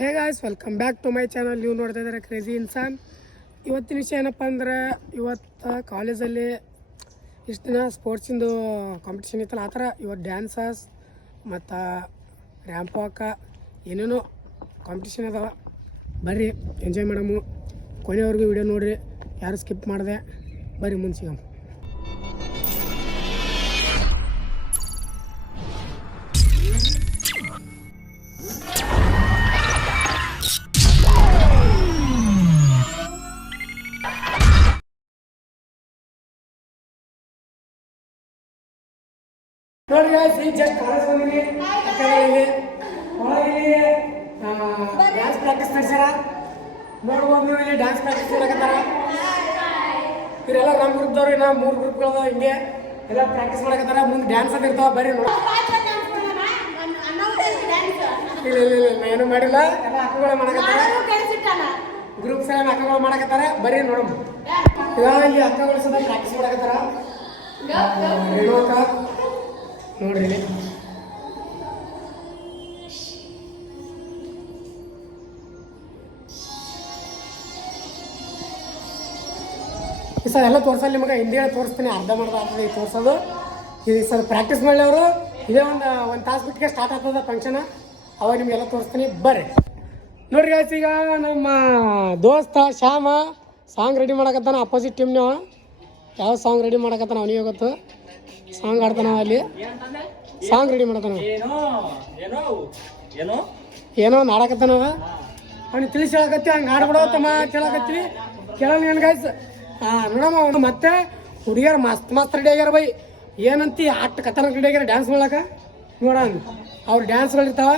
Hey guys, welcome back to my channel. ನೀವು ನೋಡ್ತಾ ಇದ್ದಾರೆ ಕ್ರೇಜಿ ಇನ್ಸಾನ್. ಇವತ್ತಿನ ವಿಷಯ ಏನಪ್ಪ ಅಂದ್ರೆ, ಇವತ್ತು ಕಾಲೇಜಲ್ಲಿ ಇಷ್ಟು ದಿನ ಸ್ಪೋರ್ಟ್ಸಿಂದು ಕಾಂಪಿಟೇಷನ್ ಇತ್ತಲ್ಲ, ಆ ಥರ ಇವತ್ತು ಡ್ಯಾನ್ಸಸ್ ಮತ್ತು ರ್ಯಾಂಪ್ ವಾಕ ಏನೇನೋ ಕಾಂಪಿಟೇಷನ್ ಅದಾವ. ಬರ್ರಿ ಎಂಜಾಯ್ ಮಾಡಮು. ಕೊನೆಯವರೆಗೂ ವಿಡಿಯೋ ನೋಡಿರಿ, ಯಾರು ಸ್ಕಿಪ್ ಮಾಡಿದೆ. ಬರ್ರಿ ಮುಂದೆ ಸಿಗಮ್ಮ. ನೋಡಿ ಗಾಯ್ಸ್, ಈಗ ಜಸ್ಟ್ ಕಾಲೇಜ್ ಬಂದಿವಿ. ಒಳಗೆ ಡ್ಯಾನ್ಸ್ ಪ್ರಾಕ್ಟೀಸ್ ನಡೆಸ್ಯಾರ. ನೋಡ್ಬೋದು ನೀವು, ಇಲ್ಲಿ ಡ್ಯಾನ್ಸ್ ಪ್ರಾಕ್ಟೀಸ್ ಮಾಡಕತ್ತಾರ. ಇವರೆಲ್ಲ ನಮ್ಮ ಗ್ರೂಪ್ದವ್ರು, ಇನ್ನು 3 ಗ್ರೂಪ್ಗಳದ ಹಿಂಗೆ ಎಲ್ಲ ಪ್ರಾಕ್ಟೀಸ್ ಮಾಡಕತ್ತಾರ. ಮುಂದೆ ಡ್ಯಾನ್ಸ್ ಅಂತ ಇರ್ತಾವ. ಬರ್ರಿ ನೋಡಿ. ಇಲ್ಲ ಏನು ಮಾಡಿಲ್ಲ, ಎಲ್ಲ ಅಕ್ಕಗಳು ಮಾಡಕತ್ತಾರ. ಗ್ರೂಪ್ಸ್ ಎಲ್ಲ ಅಕ್ಕಗಳು ಮಾಡಕತ್ತಾರ. ಬರ್ರಿ ನೋಡಮ್. ಈಗ ಈ ಅಕ್ಕಗಳು ಸದ ಪ್ರಾಕ್ಟೀಸ್ ಮಾಡಕತ್ತಾರ. ರೇಣುಕ ನೋಡ್ರಿ, ಈ ಸರ್ ಎಲ್ಲ ತೋರ್ಸಲ್ಲ ನಿಮಗೆ. ಹಿಂದಿ ತೋರಿಸ್ತೀನಿ, ಅರ್ಧ ಆಗ್ತದೆ ಈ ತೋರಿಸೋದು. ಈ ಸರ್ ಪ್ರಾಕ್ಟೀಸ್ ಮಾಡಲಿಯವರು ಇದೇ ಒಂದು ತಾಸು ಬಿಟ್ಟಿಗೆ ಸ್ಟಾರ್ಟ್ ಆಗ್ತದೆ ಫಂಕ್ಷನ್. ಅವಾಗ ನಿಮಗೆಲ್ಲ ತೋರಿಸ್ತೀನಿ, ಬರ್ರಿ ನೋಡ್ರಿ ಗಾಯ್ಸ್. ಈಗ ನಮ್ಮ ದೋಸ್ತ ಶ್ಯಾಮ ಸಾಂಗ್ ರೆಡಿ ಮಾಡಕತ್ತಾನ. ಅಪೋಸಿಟ್ ಟೀಮ್ನವ ಯಾವ ಸಾಂಗ್ ರೆಡಿ ಮಾಡಕತ್ತಾನ ಅವನಿಗೆ ಗೊತ್ತು. ಸಾಂಗ್ ಆಡ್ತಾನ ಅಲ್ಲಿ, ಸಾಂಗ್ ರೆಡಿ ಮಾಡತಾನ. ಏನೋ ಒಂದು ಆಡಕತ್ತಾನವ. ಅವ್ನಿಗೆ ತಿಳಿಸಿ ಹೇಳಕತ್ತಿ, ಹಂಗೆ ಆಡ್ಬಿಡೋ ತಮ್ಮ ಕೇಳಕತ್ತೀವಿ. ಕೇಳೋಣ ಏನು ಗಾಯ್ಸ್. ನೋಡಮ್ಮ, ಅವನು ಮತ್ತೆ ಹುಡುಗಿಯರು ಮಸ್ತ್ ರೆಡಿ ಆಗ್ಯಾರ ಬೈ. ಏನಂತಿ ಅಷ್ಟು ಕತ್ತನ ರೆಡಿ ಆಗ್ಯಾರ ಡ್ಯಾನ್ಸ್ ಮಾಡ್ಲಾಕ. ನೋಡೋಣ ಅವ್ರು ಡ್ಯಾನ್ಸ್ಗಳಿರ್ತಾವ,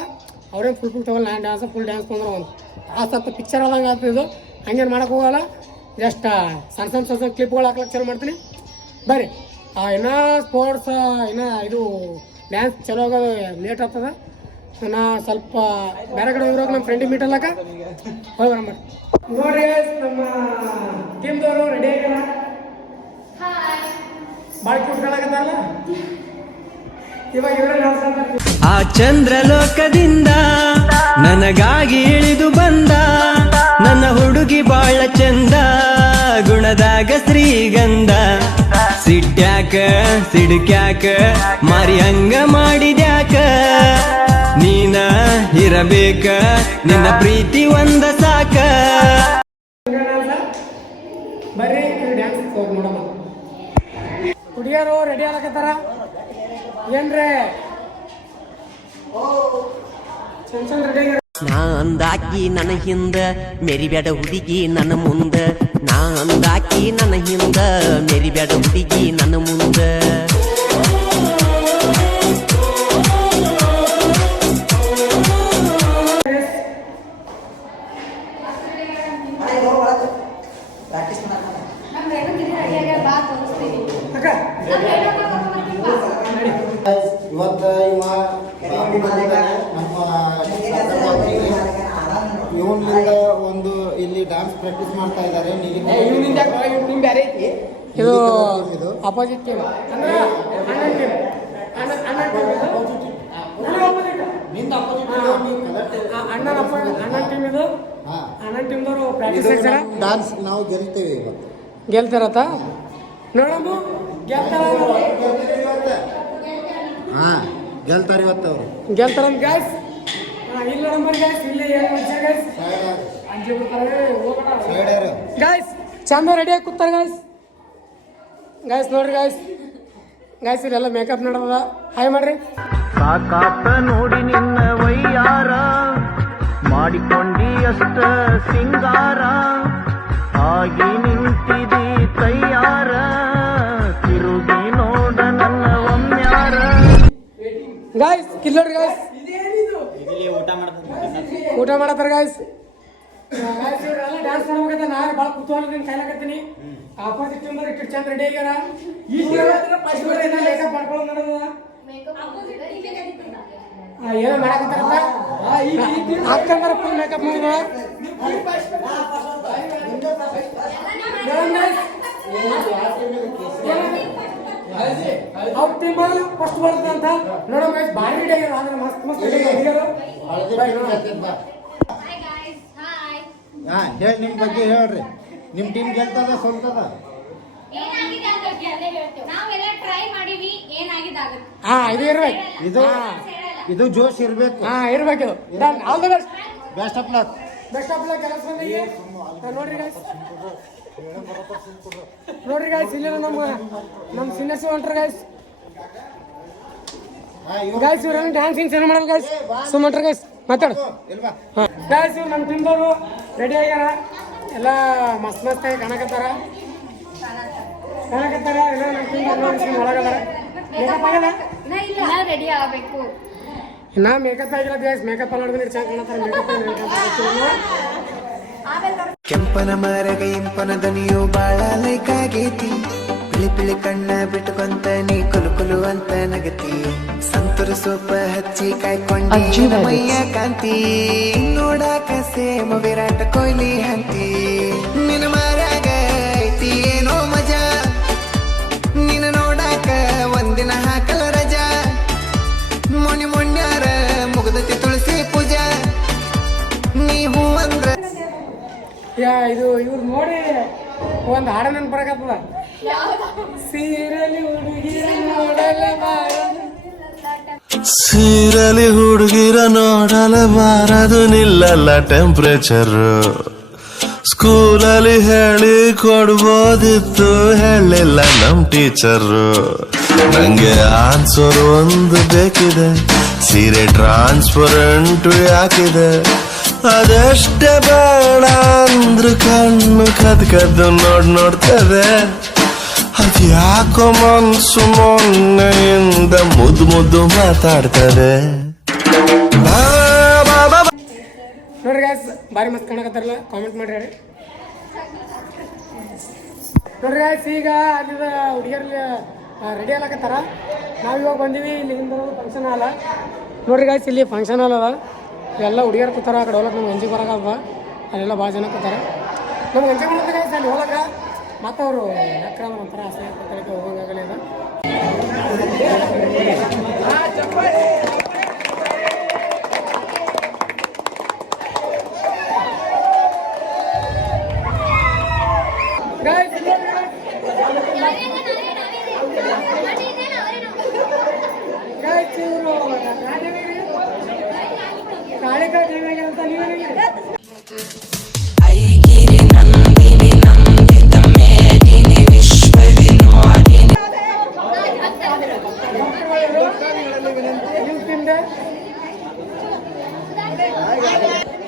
ಅವ್ರೇನು ಫುಲ್ ತಗೊಲ್ಲ. ನಾನು ಡ್ಯಾನ್ಸ್ ಫುಲ್ ಡ್ಯಾನ್ಸ್ ತೊಗೊಂಡ್ರೆ ಒಂದು ಸ್ವಲ್ಪ ಪಿಕ್ಚರ್ ಆದಂಗೆ ಆಗ್ತಿದ್ದು. ಹಂಗೇನು ಮಾಡೋಕೆ ಹೋಗಲ್ಲ. ಜಸ್ಟ್ ಸಣ್ಣ ಕ್ಲಿಪ್ಗಳು ಹಾಕ್ಲಿಕ್ಕೆ ಚಾಲು ಮಾಡ್ತೀನಿ. ಬರ್ರಿ. ಇನ್ನೂ ಸ್ಪೋರ್ಟ್ಸ್ ಇನ್ನೂ ಇದು ಡ್ಯಾನ್ಸ್ ಚಲೋ ಆಗೋದು ಲೇಟ್ ಆಗ್ತದೆ. ನಾ ಸ್ವಲ್ಪ ಬೇರೆ ಕಡೆ ಹೋಗಿರೋಕೆ ನಮ್ಮ ಫ್ರೆಂಡಿಗೆ ಮೀಟ್ ಅಲ್ಲಕ ಹೋಗಿ ಬರಮ್ಮ. ನೋಡ್ರಿ, ನಮ್ಮ ಟೀಮ್ದವರು ರೆಡಿ ಆಗ್ಯಾರ. ಭಾಳ ಕೂತ್ಕೊಳ್ಳಾಕತ್ತಾರಲ್ಲ ಇವಾಗ ಇವರೇ. ಆ ಚಂದ್ರಲೋಕದಿಂದ ನನಗಾಗಿ ಇಳಿದು ಬಂದ ನನ್ನ ಹುಡುಗಿ ಬಾಳ ಚಂದ, ಗುಣದಾಗ ಶ್ರೀಗಂಧ. ಸಿಟ್ಯಾಕ ಸಿಡ್ಕ್ಯಾಕ ಮಾರಿ ಹಂಗ ಮಾಡಿದ್ಯಾಕ, ನೀನ ಇರಬೇಕ ನಿನ್ನ ಪ್ರೀತಿ ಒಂದ ಸಾಕ. ಬರ್ರಿ ಡ್ಯಾನ್ಸ್ ನೋಡಮ್ಮ. ಹುಡುಗಿಯರು ರೆಡಿ ಆಗಕತ್ತಾರ ಏನ್ರೇ? ಚಂದ ರೆಡಿ ಆಗ್ಯಾರ. ನಾ ಅಂದಾಕಿ ನನ್ನ ಹಿಂದ ಮೆರಿಬ್ಯಾಡ ಹುಡುಗಿ ನನ್ನ ಮುಂದ, ನಾ ಅಂದಾಕಿ ನನ್ನ ಹಿಂದ ಮೆರಿಬ್ಯಾಡ ಹುಡುಗಿ ನನ್ನ ಮುಂದ. ಇವತ್ತು ಇವನಿಂದ ಒಂದು ಇಲ್ಲಿ ಡ್ಯಾನ್ಸ್ ಪ್ರಾಕ್ಟೀಸ್ ಮಾಡ್ತಾ ಇದ್ದಾರೆ. ಇದು ಅಪೋಸಿಟ್ ಟೀಮ್ ಅಂದ್ರೆ ಅಣ್ಣನ ಟೀಮ್ ಇದು. ಅಣ್ಣನ ಟೀಮ್ದವರು ಪ್ರಾಕ್ಟೀಸ್ ಡ್ಯಾನ್ಸ್ ನಾವು ಗೆಲ್ತೇವೆ ಇವತ್ತು. ಗೆಲ್ತಾರತ್ತ ನೋಡಮ್ಮ. ಗೆಲ್ತಾರ ಗೆಲ್ತಾರೆ ಇವತ್ತು ಅವರು. ಗೆಲ್ತಾರಂತ ಗಾಯ್ಸ್. ಇಲ್ಲ ನಂಬರ್ ಗಾಯ್ಸ್, ಇಲ್ಲಿ ಗಾಯ್ಸ್ ಚಂದ ರೆಡಿ ಆಗಿ ಕೂತಾರ ಗಾಯ್ಸ್. ನೋಡ್ರಿ ಗಾಯ್ಸ್ ಇಲ್ಲೆಲ್ಲ ಮೇಕಪ್ ನಡೆದ. ಹಾಯ್ ಮಾಡ್ರಿ. ಸಾಕಾತ ನೋಡಿ ನಿನ್ನ ವೈಯಾರ, ಮಾಡಿಕೊಂಡಿ ಅಷ್ಟ ಸಿಂಗಾರ, ಆಗಿ ನಿಂತಿದಿ ತಯ್ಯಾರ, ತಿರುಗಿ ನೋಡ ನನ್ನ ಒಮ್ಮ್ಯಾರ. ಗಾಯ್ಸ್ ಕಿಲ್ಲೋಡ್ರಿ ಗಾಯ್ಸ್, ಊಟ ಮಾಡತ್ತಾರ ಗಾಯ್ಸ್. ಡ್ಯಾನ್ಸ್ ಮಾಡ್ಬೇಕಂತ ನಾನು ಭಾಳ ಕುತೂಹಲದಿಂದ ಕಾಯ್ಲಾಕತ್ತೀನಿ. ಆಪೋಸಿಟ್ ಟೀಮ್ ಇಟ್ಟು ಚಂದ ರೆಡಿ ಆಗ್ಯಾರ. ಮೇಕಪ್ ಮಾಡ್ಕೊಳ್ಳೋದು ನಡೆದ ಏನೋ ಮಾಡಕತ್ತಾರಂತ. ಹಾಕಂದ್ರೆ ಫುಲ್ ಮೇಕಪ್ ಮಾಡಿದ. ಅವ್ರ ಟೀಮ್ ಫಸ್ಟ್ ಬರುತ್ತೆ ಅಂತ ನೋಡೋ ಮ್ಯಾಚ್ ಭಾರಿ ರೆಡಿ ಆಗ್ಯಾರ. ಮಸ್ತ್ ಹೇಳಿ ನಿಮ್ಮ ಬಗ್ಗೆ ಹೇಳ್ರಿ. ನಿಮ್ಮ ಟೀಮ್ ಗೆಲ್ತದ ಸೋಲ್ತದ? ಇದು ಇರ್ಬೇಕು, ಇದು ಜೋಶ್ ಇರ್ಬೇಕು. ಇರ್ಬೇಕು. All the best, best of luck. Best of luck ಕೆಲಸ ಬಂದಿಗೆ. ನೋಡ್ರಿ ಗಾಯ್ಸ್, ಇಲ್ಲಿ ನಮ್ಮ ಸಿನ್ನಸಿ ಹೊಂಟ್ರ ಗಾಯ್ಸ್. ಗಾಯ್ಸ್ ಇವ್ರನ್ನ ಡ್ಯಾನ್ಸಿಂಗ್ ಚೆನ್ನಾಗಿ ಮಾಡಲ್ಲ ಗಾಯ್ಸ್, ಸುಮ್ಮಂಟ್ರ ಗಾಯ್ಸ್ ಮಾತಾಡು. ಗಾಯ್ಸ್ ಇವ್ರು ನಮ್ಮ ಟೀಮ್ದವರು ರೆಡಿ ಆಗ್ಯಾರ, ಎಲ್ಲ ಮಸ್ತ್ ಮಸ್ತಾಗಿ ಕಾಣಕತ್ತಾರ ಎಲ್ಲ ನಮ್ಮ ಟೀಮ್ ಒಳಗದಾರ. ಮೇಕಪ್ ಆಗಲ್ಲ, ರೆಡಿ ಆಗಬೇಕು. ನಾ ಮೇಕಪ್ ಆಗಿಲ್ಲ ಗಾಯ್ಸ್, ಮೇಕಪ್ ಅಲ್ಲ ಚೆನ್ನಾಗಿ ಕಾಣತ್ತಾರ. ಮೇಕಪ್ ಕೆಂಪನ ಮರಗ ಇಂಪನ ದನಿಯು ಬಾಳ ಲೈಕಾಗೈತಿ, ಪಿಳಿ ಪಿಳಿ ಕಣ್ಣ ಬಿಟ್ಟುಕೊಂತ ನೀ ಕುಲು ಕುಲು ಅಂತ ನಗತಿ, ಸಂತೂರು ಸೋಪ ಹಚ್ಚಿ ಕಾಯ್ಕೊಂಡಿ ಮೈಯ ಕಾಂತಿ, ನೋಡಾಕ ಸೇಮ ವಿರಾಟ ಕೊಹ್ಲಿ ಹಂತಿ, ನಿನ್ನ ಮರಗ ಐತಿ ಏನೋ ಮಜಾ, ನಿನ್ನ ನೋಡಾಕ ಒಂದಿನ ಹಾಕಲ ರಜಾ, ಮೊನ್ನೆ ಮೊನ್ಯಾರ ಮುಗ್ದತಿ ತುಳಸಿ ಪೂಜಾ, ನೀ ಹೂ ಅಂದ್ರ ಇದು ಇವ್ರು ನೋಡಿ ಒಂದು ಹಾಡ ನೆನಪು ಬರಕತ್ತದ. ಸೀರೆಲಿ ಹುಡುಗಿರ ಸೀರೆಲಿ ಹುಡುಗಿರ ನೋಡಲಬಾರದು, ನಿಲ್ಲಲ್ಲ ಟೆಂಪ್ರೇಚರ್, ಸ್ಕೂಲಲ್ಲಿ ಹೇಳಿ ಕೊಡ್ಬೋದಿತ್ತು, ಹೇಳಿಲ್ಲ ನಮ್ ಟೀಚರು, ನಂಗೆ ಆನ್ಸರ್ ಒಂದು ಬೇಕಿದೆ, ಸೀರೆ ಟ್ರಾನ್ಸ್ಪರೆಂಟ್ ಯಾಕಿದೆ, ಅದಷ್ಟೇ ಬೇಡ ಅಂದ್ರು ಕಣ್ಣು ಕದ್ ಕದ್ದು ನೋಡ್ತದೆ, ಅದ್ಯಾಕೋ ಮನ್ಸು ಮೊನ್ನೆಯಿಂದ ಮುದ್ದು ಮುದ್ದು ಮಾತಾಡ್ತದೆ. ನೋಡ್ರಿ ಗಾಯ್ಸ್, ಭಾರಿ ಮಸ್ತ್ ಕಾಣಕತ್ತಾರಲ್ಲ, ಕಾಮೆಂಟ್ ಮಾಡ್ರಿ. ನೋಡ್ರಿ ಗಾಯ್ಸ್, ಈಗ ಅಲ್ಲಿದ ಹುಡುಗಿಯರ್ಲಿ ರೆಡಿ ಆಗ್ಲಕತ್ತಾರ. ನಾವು ಇವಾಗ ಬಂದೀವಿ, ಇಲ್ಲಿ ಹಿಂದೆ ಫಂಕ್ಷನ್ ಹಾಲ. ನೋಡ್ರಿ ಗಾಯ್ಸ್, ಇಲ್ಲಿ ಫಂಕ್ಷನ್ ಹಾಲ್ ಅದ, ಎಲ್ಲ ಹುಡುಗಿಯರ್ ಕೂತಾರ. ಆ ಕಡೆ ಹೋಗಕ್ಕೆ ನಮ್ಗೆ ಗಂಜಿ ಬರೋಕಲ್ವ, ಅಲ್ಲೆಲ್ಲ ಭಾಳ ಜನ ಕೂತಾರ. ನಮ್ಗೆ ಗಂಜಿ ಬರುತ್ತೆ ಗಾಯ್ಸ್ ಅಲ್ಲಿ ಹೋಗಕ್ಕೆ. ಮತ್ತು ಅವರು ಯಾಕ್ರ ಒಂಥರ ಆಸೆ ಕೂತಲಿಕ್ಕೆ ಹೋಗಂಗಾಗಲ್ಲ ಇದು.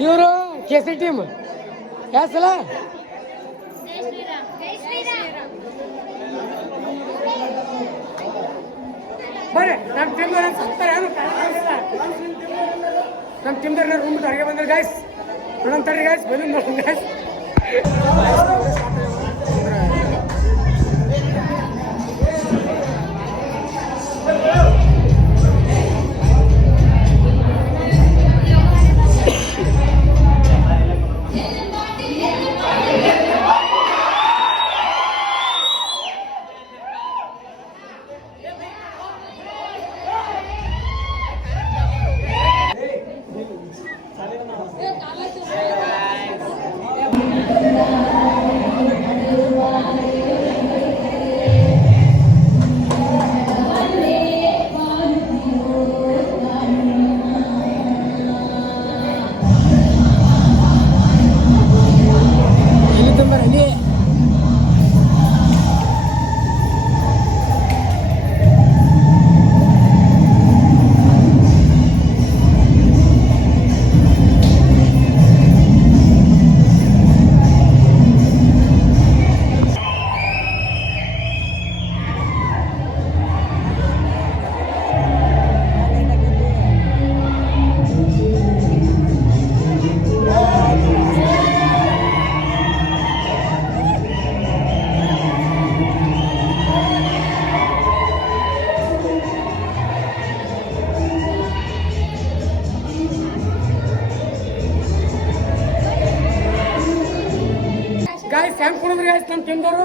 ಇವರು ಕೇಸರಿ ಟೀಮ್ ಯಾವ ಸಲ ಬರ್ರಿ, ನಮ್ಮ ಟೀಮ್ದವ್ರ ಸತ್ತಾರೆ, ನಮ್ಮ ಟೀಮ್ದವ್ರ ರೂಮ್ ಬಿಟ್ಟು ಹೊರಗೆ ಬಂದ್ರೆ ಗಾಯ್ಸ್ ನೋಡೋಣ ತರ್ರಿ ಗಾಯ್ಸ್, ಬಂದು ನೋಡೋಣ ಗಾಯ್ಸ್. ಗಾಯ್ಸ್ ಹೆಂಗ್ ಕೊಡಿದ್ರಿ ಗಾಯ್ಸ್ ನಮ್ಮ ಟೀಮ್ದವರು?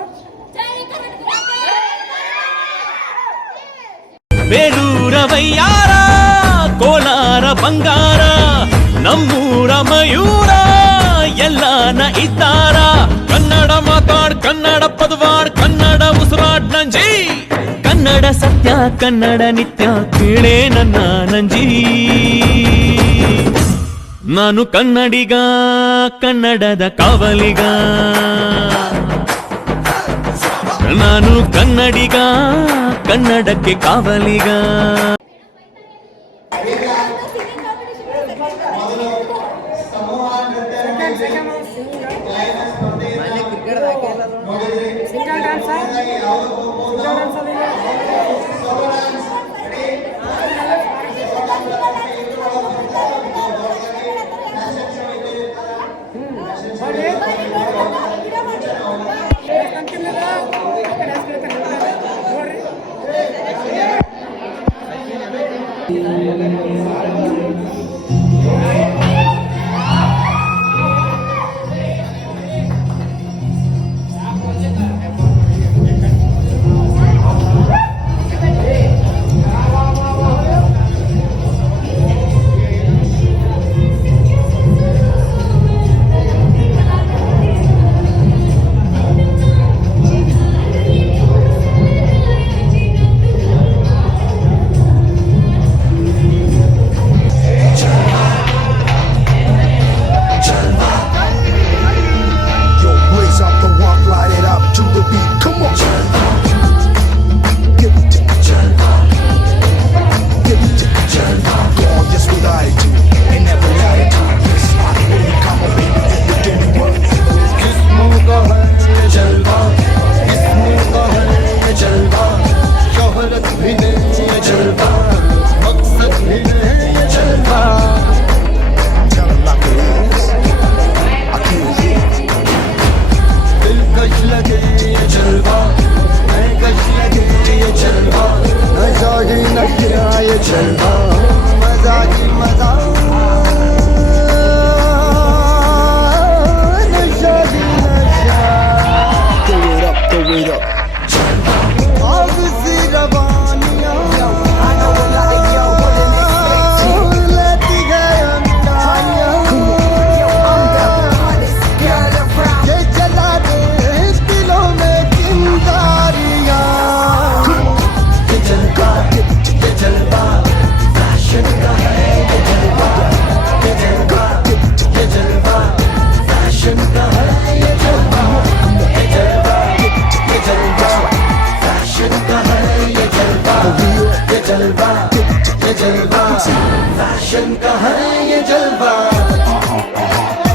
ಬೇಲೂರ ವಯ್ಯಾರ, ಕೋಲಾರ ಬಂಗಾರ, ನಮ್ಮೂರ ಮಯೂರ, ಎಲ್ಲಾನ ಇದ್ದಾರ ಕನ್ನಡ ಮಾತಾಡ್ ಕನ್ನಡ ಪದವಾಡ್ ಕನ್ನಡ ಉಸಿರಾಡ್ ನಂಜಿ ಕನ್ನಡ ಸತ್ಯ ಕನ್ನಡ ನಿತ್ಯ ಕೇಳೇ ನನ್ನ ನಂಜಿ ನಾನು ಕನ್ನಡಿಗ ಕನ್ನಡದ ಕಾವಲಿಗ ನಾನು ಕನ್ನಡಿಗ ಕನ್ನಡಕ್ಕೆ ಕಾವಲಿಗ single dance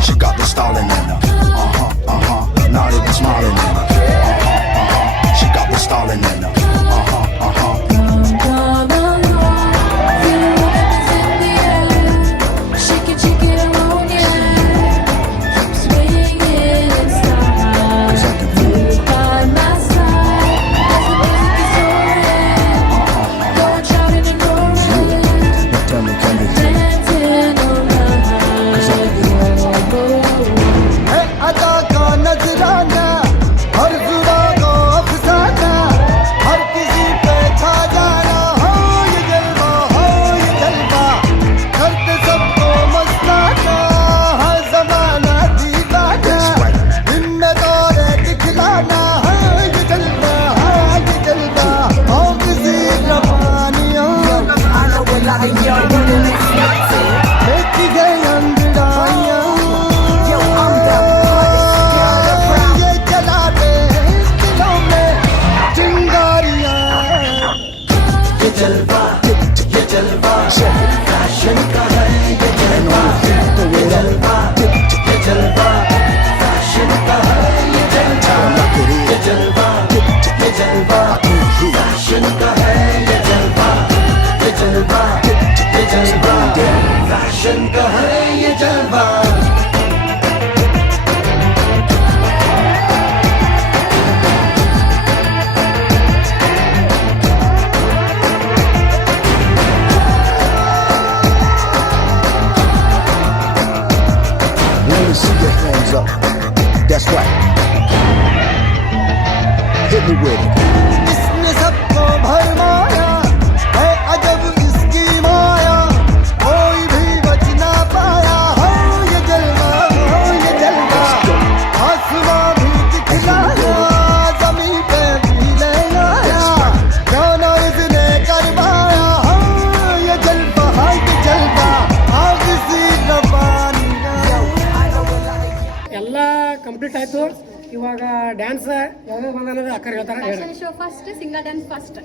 She got the stalling in her. Not even smiling in her. She got the stalling in her. That's right. Hit me with it. इसने सबको भरमाया है अजब इसकी माया कोई भी बच ना पाया हो ये जलवा ಕಂಪ್ಲೀಟ್ ಆಯ್ತು. ಇವಾಗ ಡ್ಯಾನ್ಸ್ ಯಾವ್ದು ಬಂದ ಅಕ್ಕರ್ ಹೇಳ್ತಾರೆ. Fashion show first, single dance first.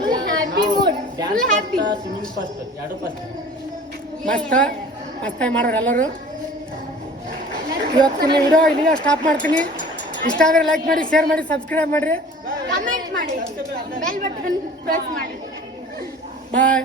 Full happy mood, full happy. ಮಸ್ತಾಗಿ ಮಾಡೋರು ಎಲ್ಲರೂ. ಇವತ್ತಿನ ವಿಡಿಯೋ ಇಲ್ಲಿಗೆ ಸ್ಟಾಪ್ ಮಾಡ್ತೀನಿ. ಇಷ್ಟ ಆದರೆ ಲೈಕ್ ಮಾಡಿ, ಶೇರ್ ಮಾಡಿ, ಸಬ್ಸ್ಕ್ರೈಬ್ ಮಾಡಿರಿ, ಕಮೆಂಟ್ ಮಾಡಿ, ಬೆಲ್ ಬಟನ್ ಪ್ರೆಸ್ ಮಾಡಿ. ಬಾಯ್.